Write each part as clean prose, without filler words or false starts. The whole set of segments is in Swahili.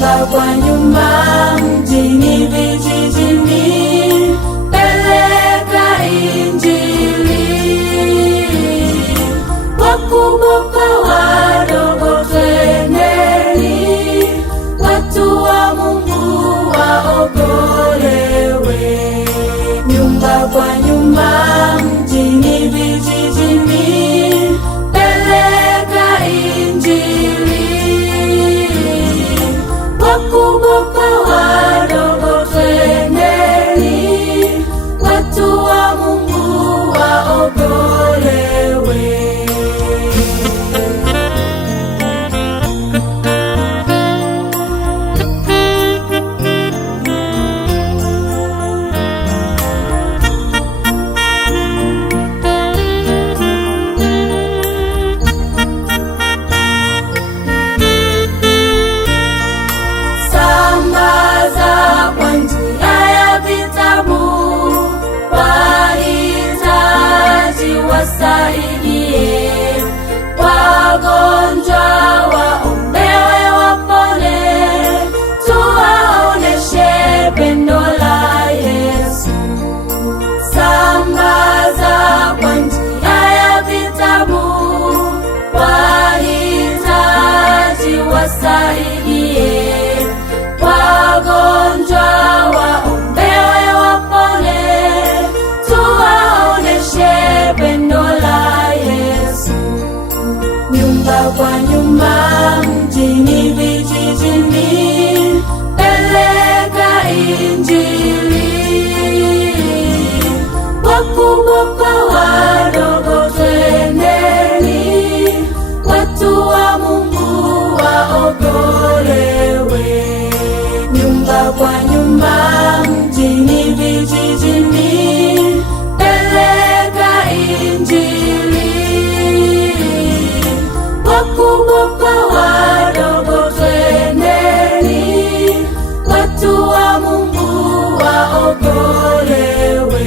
nyumba kwa nyumba, mjini, vijijini, peleka Injili. Wakubwa kwa wadogo, twendeni, watu wa Mungu waokolewe. Nyumba kwa nyumba, mjini, vijijini, peleka Injili. Wakubwa kwa wadogo, twendeni, watu wa Mungu waokolewe. Wasaidie wagonjwa, waombewe wapone, tuwaoneshe pendo la Yesu. Sambaza kwa njia ya vitabu, wahitaji wasaidie wagonjwa, waombewe wapone, tuwaoneshe pendo la Yesu. Nyumba kwa nyumba, mjini, vijijini, peleka Injili. Wakubwa kwa wadogo, twendeni, watu wa Mungu waokolewe. Nyumba kwa nyumba, mjini, vijijini, peleka Injili. Wakubwa kwa wadogo, twendeni, watu wa Mungu waokolewe.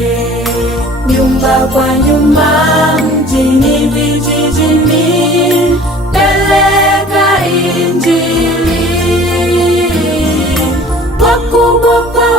Nyumba kwa nyumba, mjini, vijijini, peleka Injili. Wakubwa kwa